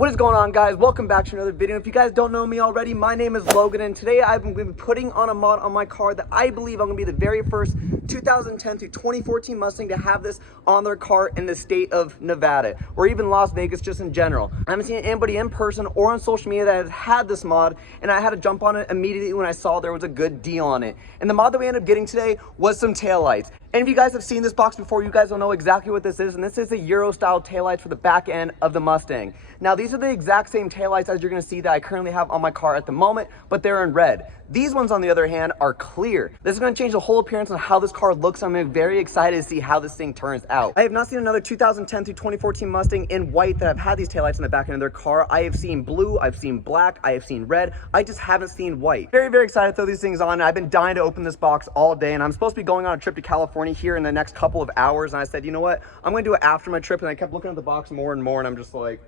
What is going on, guys? Welcome back to another video. If you guys don't know me already, my name is Logan, and today I've been putting on a mod on my car that I believe I'm gonna be the very first 2010 to 2014 Mustang to have this on their car in the state of Nevada, or even Las Vegas just in general. I haven't seen anybody in person or on social media that has had this mod, and I had to jump on it immediately when I saw there was a good deal on it. And the mod that we ended up getting today was some taillights. And if you guys have seen this box before, you guys will know exactly what this is, and this is the Euro style taillights for the back end of the Mustang. Now, these are the exact same taillights as you're gonna see that I currently have on my car at the moment, but they're in red. These ones, on the other hand, are clear. This is gonna change the whole appearance on how this car looks. I'm very excited to see how this thing turns out. I have not seen another 2010 through 2014 Mustang in white that have had these taillights in the back end of their car. I have seen blue, I've seen black, I have seen red. I just haven't seen white. Very, very excited to throw these things on. I've been dying to open this box all day, and I'm supposed to be going on a trip to California here in the next couple of hours. And I said, you know what? I'm gonna do it after my trip. And I kept looking at the box more and more, and I'm just like,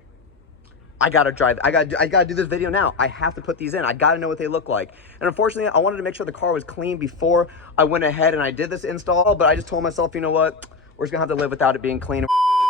I gotta do this video now. I have to put these in. I gotta know what they look like. And unfortunately, I wanted to make sure the car was clean before I went ahead and I did this install, but I just told myself, you know what? We're just gonna have to live without it being clean.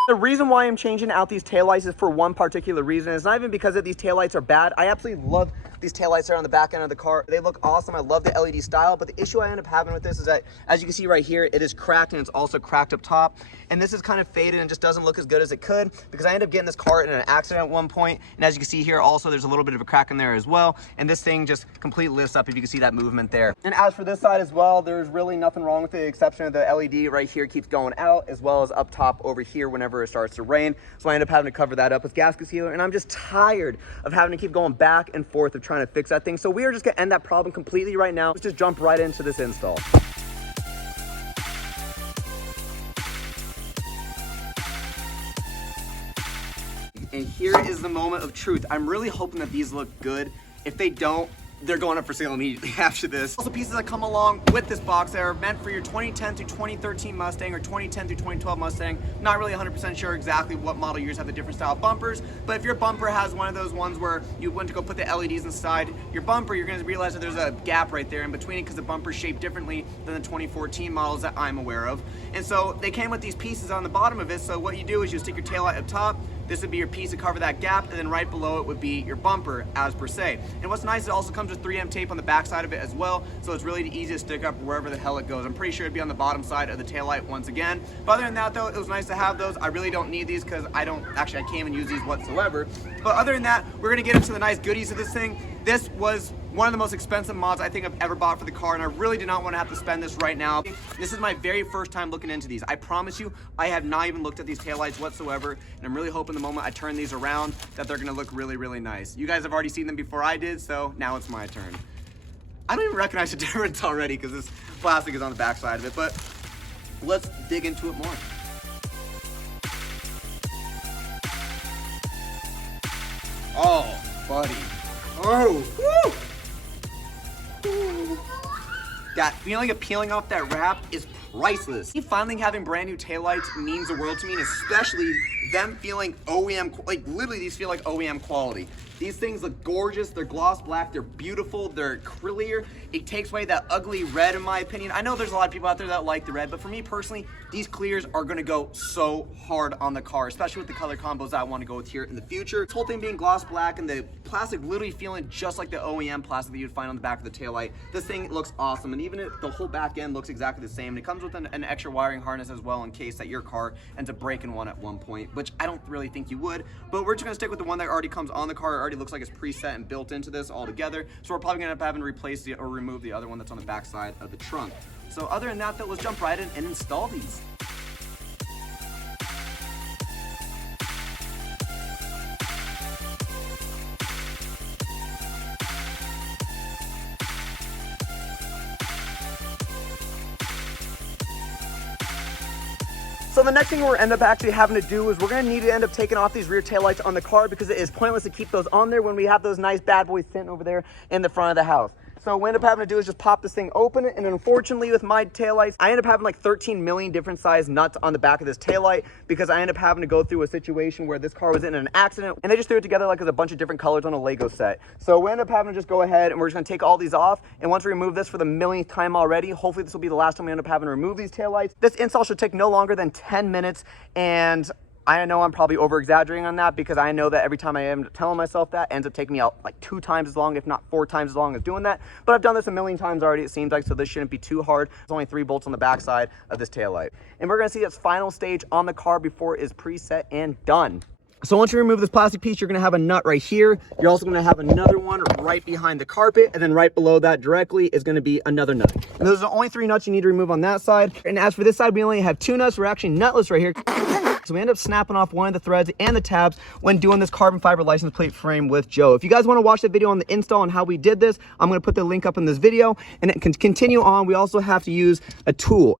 The reason why I'm changing out these taillights is for one particular reason. It's not even because that these taillights are bad. I absolutely love these taillights that are on the back end of the car. They look awesome. I love the LED style, but the issue I end up having with this is that, as you can see right here, it is cracked, and it's also cracked up top. And this is kind of faded and just doesn't look as good as it could, because I ended up getting this car in an accident at one point. And as you can see here, also there's a little bit of a crack in there as well. And this thing just completely lifts up, if you can see that movement there. And as for this side as well, there's really nothing wrong with it, exception of the LED right here keeps going out, as well as up top over here whenever it starts to rain. So I end up having to cover that up with gasket sealer, and I'm just tired of having to keep going back and forth of trying to fix that thing. So we are just gonna end that problem completely right now. Let's just jump right into this install. And here is the moment of truth. I'm really hoping that these look good. If they don't, they're going up for sale immediately after this. Also, pieces that come along with this box that are meant for your 2010 through 2013 Mustang or 2010 through 2012 Mustang. Not really 100% sure exactly what model years have the different style bumpers, but if your bumper has one of those ones where you went to go put the LEDs inside your bumper, you're gonna realize that there's a gap right there in between it because the bumper's shaped differently than the 2014 models that I'm aware of. And so they came with these pieces on the bottom of it, so what you do is you stick your taillight up top. This would be your piece to cover that gap, and then right below it would be your bumper, as per se. And what's nice, it also comes with 3M tape on the back side of it as well, so it's really easy to stick up wherever the hell it goes. I'm pretty sure it'd be on the bottom side of the taillight once again. But other than that though, it was nice to have those. I really don't need these because I can't even use these whatsoever. But other than that, we're gonna get into the nice goodies of this thing. This was one of the most expensive mods I think I've ever bought for the car, and I really did not want to have to spend this right now. This is my very first time looking into these. I promise you, I have not even looked at these taillights whatsoever, and I'm really hoping the moment I turn these around that they're gonna look really, really nice. You guys have already seen them before I did, so now it's my turn. I don't even recognize the difference already because this plastic is on the back side of it, but let's dig into it more. Oh, buddy. Oh, woo! That feeling of peeling off that wrap is priceless. Finally having brand new taillights means the world to me, and especially them feeling OEM, like literally these feel like OEM quality. These things look gorgeous, they're gloss black, they're beautiful, they're clear. It takes away that ugly red in my opinion. I know there's a lot of people out there that like the red, but for me personally, these clears are gonna go so hard on the car, especially with the color combos that I wanna go with here in the future. This whole thing being gloss black and the plastic literally feeling just like the OEM plastic that you'd find on the back of the taillight. This thing looks awesome, and even if the whole back end looks exactly the same. And it comes with an extra wiring harness as well in case that your car ends up breaking one at one point, which I don't really think you would, but we're just gonna stick with the one that already comes on the car. It already looks like it's preset and built into this all together, so we're probably gonna end up having to replace or remove the other one that's on the back side of the trunk. So other than that though, let's jump right in and install these. So the next thing we're end up actually having to do is we're gonna need to end up taking off these rear taillights on the car, because it is pointless to keep those on there when we have those nice bad boys sitting over there in the front of the house. So what we end up having to do is just pop this thing open, and unfortunately with my taillights, I end up having like 13 million different size nuts on the back of this taillight, because I end up having to go through a situation where this car was in an accident and they just threw it together like as a bunch of different colors on a Lego set. So we end up having to just go ahead and we're just gonna take all these off, and once we remove this for the millionth time already, hopefully this will be the last time we end up having to remove these taillights. This install should take no longer than 10 minutes, and I know I'm probably over exaggerating on that because I know that every time I am telling myself that, it ends up taking me out like 2 times as long, if not 4 times as long as doing that. But I've done this a million times already, it seems like, so this shouldn't be too hard. There's only 3 bolts on the backside of this taillight. And we're gonna see its final stage on the car before it is preset and done. So once you remove this plastic piece, you're gonna have a nut right here. You're also gonna have another one right behind the carpet, and then right below that directly is gonna be another nut. And those are the only 3 nuts you need to remove on that side. And as for this side, we only have 2 nuts. We're actually nutless right here. So we end up snapping off one of the threads and the tabs when doing this carbon fiber license plate frame with Joe. If you guys want to watch the video on the install and how we did this, I'm going to put the link up in this video. And it can continue on. We also have to use a tool.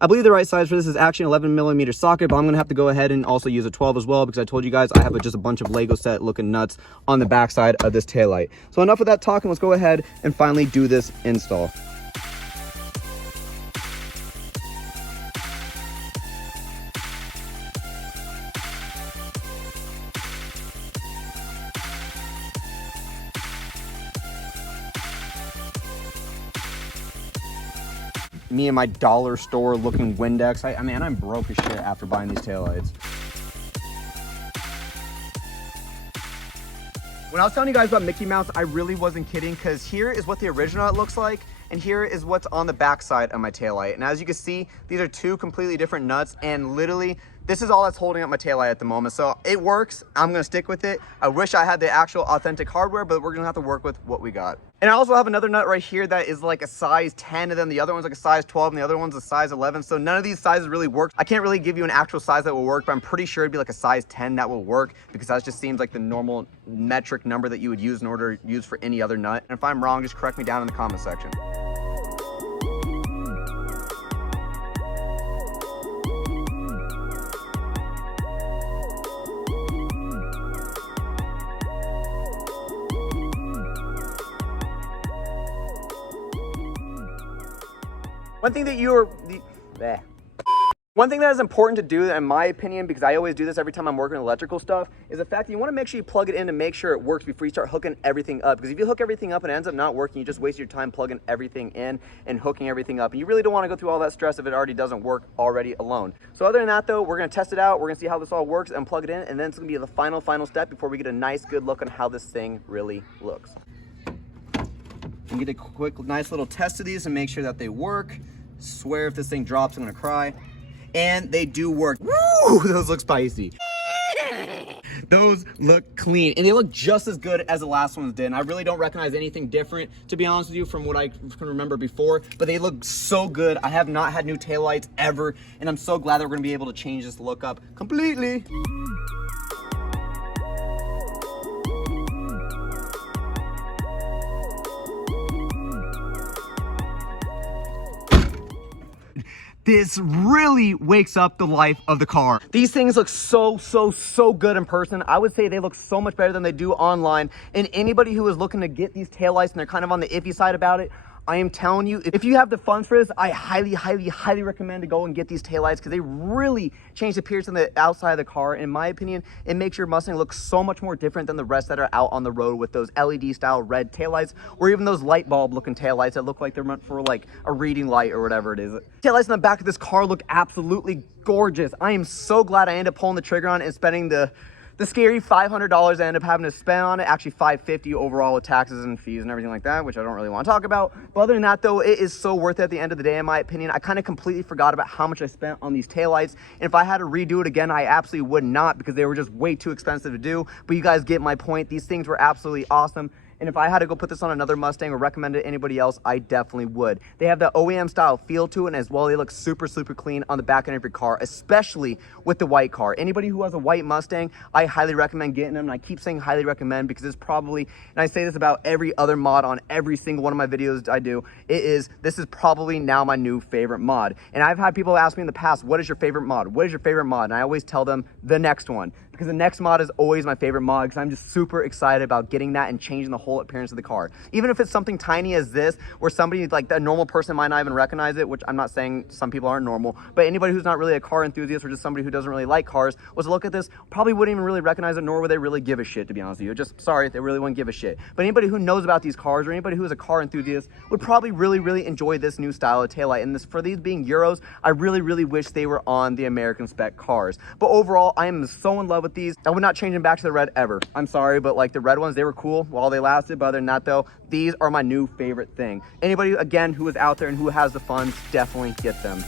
I believe the right size for this is actually an 11mm socket, but I'm going to have to go ahead and also use a 12 as well, because I told you guys I have just a bunch of Lego set looking nuts on the backside of this taillight. So enough of that talking, let's go ahead and finally do this install. Me and my dollar store looking Windex. I mean, I'm broke as shit after buying these taillights. When I was telling you guys about Mickey Mouse, I really wasn't kidding, because here is what the original looks like, and here is what's on the back side of my taillight. And as you can see, these are 2 completely different nuts, and literally, this is all that's holding up my taillight at the moment. So it works. I'm gonna stick with it. I wish I had the actual authentic hardware, but we're gonna have to work with what we got. And I also have another nut right here that is like a size 10, and then the other one's like a size 12, and the other one's a size 11. So none of these sizes really work. I can't really give you an actual size that will work, but I'm pretty sure it'd be like a size 10 that will work, because that just seems like the normal metric number that you would use in order to use for any other nut. And if I'm wrong, just correct me down in the comment section. One thing that is important to do, in my opinion, because I always do this every time I'm working electrical stuff, is the fact that you want to make sure you plug it in to make sure it works before you start hooking everything up. Because if you hook everything up and it ends up not working, you just waste your time plugging everything in and hooking everything up. And you really don't want to go through all that stress if it already doesn't work already alone. So other than that though, we're going to test it out. We're going to see how this all works and plug it in. And then it's going to be the final step before we get a nice good look on how this thing really looks. And get a quick, nice little test of these and make sure that they work. Swear if this thing drops, I'm gonna cry. And they do work. Woo! Those look spicy. Those look clean, and they look just as good as the last ones did. And I really don't recognize anything different, to be honest with you, from what I can remember before, but they look so good. I have not had new taillights ever, and I'm so glad that we're gonna be able to change this look up completely. This really wakes up the life of the car. These things look so good in person. I would say they look so much better than they do online. And anybody who is looking to get these taillights and they're kind of on the iffy side about it, I am telling you, if you have the funds for this, I highly recommend to go and get these taillights, because they really change the appearance on the outside of the car. In my opinion, it makes your Mustang look so much more different than the rest that are out on the road with those LED style red taillights, or even those light bulb looking taillights that look like they're meant for like a reading light or whatever it is. Taillights in the back of this car look absolutely gorgeous. I am so glad I ended up pulling the trigger on it and spending the scary $500 I ended up having to spend on it. Actually $550 overall with taxes and fees and everything like that, which I don't really want to talk about. But other than that though, it is so worth it at the end of the day, in my opinion. I kind of completely forgot about how much I spent on these taillights. And if I had to redo it again, I absolutely would not, because they were just way too expensive to do. But you guys get my point. These things were absolutely awesome. And if I had to go put this on another Mustang or recommend it to anybody else, I definitely would. They have the OEM style feel to it, and as well, they look super clean on the back end of your car, especially with the white car. Anybody who has a white Mustang, I highly recommend getting them. And I keep saying highly recommend because it's probably, and I say this about every other mod on every single one of my videos I do, this is probably now my new favorite mod. And I've had people ask me in the past, what is your favorite mod? What is your favorite mod? And I always tell them the next one, because the next mod is always my favorite mod, because I'm just super excited about getting that and changing the whole appearance of the car. Even if it's something tiny as this, where somebody like a normal person might not even recognize it, which I'm not saying some people aren't normal, but anybody who's not really a car enthusiast or just somebody who doesn't really like cars was to look at this, probably wouldn't even really recognize it, nor would they really give a shit, to be honest with you. Just sorry, they really wouldn't give a shit. But anybody who knows about these cars, or anybody who is a car enthusiast, would probably really enjoy this new style of taillight. And this, for these being Euros, I really wish they were on the American spec cars. But overall, I am so in love with these. I would not change them back to the red ever. I'm sorry, but like the red ones, they were cool while they lasted, but other than that though, these are my new favorite thing. Anybody, again, who is out there and who has the funds, definitely get them.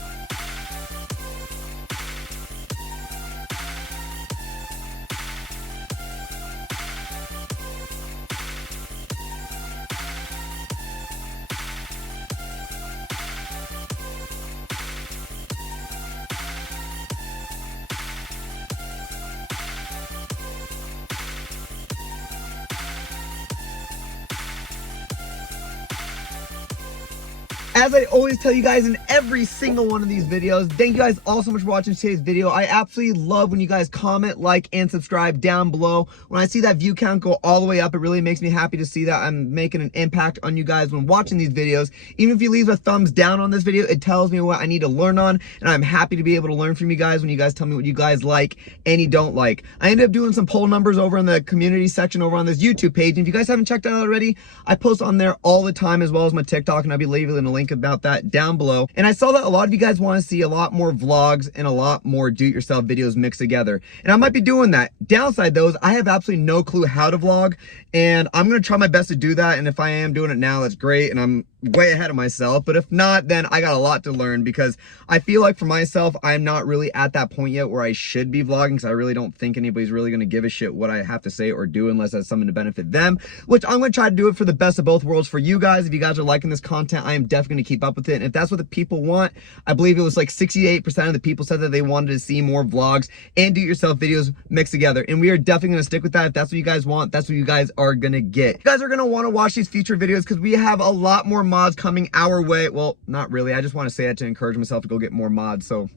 As I always tell you guys in every single one of these videos, thank you guys all so much for watching today's video. I absolutely love when you guys comment, like, and subscribe down below. When I see that view count go all the way up, it really makes me happy to see that I'm making an impact on you guys when watching these videos. Even if you leave a thumbs down on this video, it tells me what I need to learn on, and I'm happy to be able to learn from you guys when you guys tell me what you guys like and you don't like. I ended up doing some poll numbers over in the community section over on this YouTube page, and if you guys haven't checked that out already, I post on there all the time, as well as my TikTok, and I'll be leaving a link about that down below. And I saw that a lot of you guys want to see a lot more vlogs and a lot more do-it-yourself videos mixed together, and I might be doing that. Downside though is I have absolutely no clue how to vlog, and I'm gonna try my best to do that, and if I am doing it now, that's great, and I'm way ahead of myself. But if not, then I got a lot to learn, because I feel like for myself, I'm not really at that point yet where I should be vlogging, because I really don't think anybody's really going to give a shit what I have to say or do unless that's something to benefit them, which I'm going to try to do it for the best of both worlds for you guys. If you guys are liking this content, I am definitely going to keep up with it, and if that's what the people want, I believe it was like 68% of the people said that they wanted to see more vlogs and do-it-yourself videos mixed together, and we are definitely going to stick with that. If that's what you guys want, that's what you guys are going to get. You guys are going to want to watch these future videos, because we have a lot more mods coming our way. Well, not really. I just want to say that to encourage myself to go get more mods. So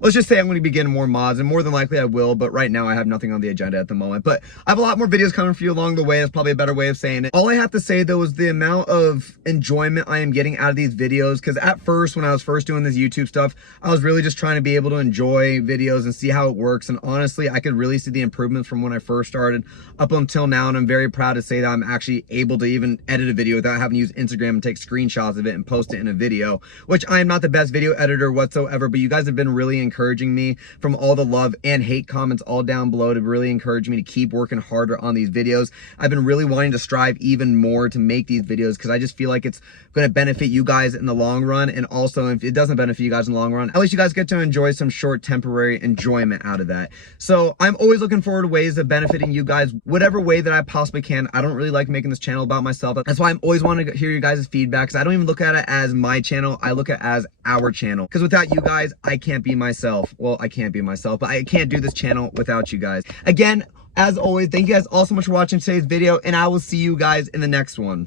let's just say I'm going to be getting more mods, and more than likely I will, but right now I have nothing on the agenda at the moment. But I have a lot more videos coming for you along the way. That's probably a better way of saying it. All I have to say though is the amount of enjoyment I am getting out of these videos, because at first, when I was first doing this YouTube stuff, I was really just trying to be able to enjoy videos and see how it works, and honestly, I could really see the improvements from when I first started up until now, and I'm very proud to say that I'm actually able to even edit a video without having to use Instagram and take screenshots of it and post it in a video, which I am not the best video editor whatsoever, but you guys have been really encouraging me from all the love and hate comments all down below to really encourage me to keep working harder on these videos. I've been really wanting to strive even more to make these videos, because I just feel like it's going to benefit you guys in the long run, and also if it doesn't benefit you guys in the long run, at least you guys get to enjoy some short temporary enjoyment out of that. So I'm always looking forward to ways of benefiting you guys whatever way that I possibly can. I don't really like making this channel about myself. That's why I'm always wanting to hear you guys' feedback, because I don't even look at it as my channel. I look at it as our channel, because without you guys, I can't be myself. Well, I can't be myself, but I can't do this channel without you guys. Again, as always, thank you guys all so much for watching today's video, and I will see you guys in the next one.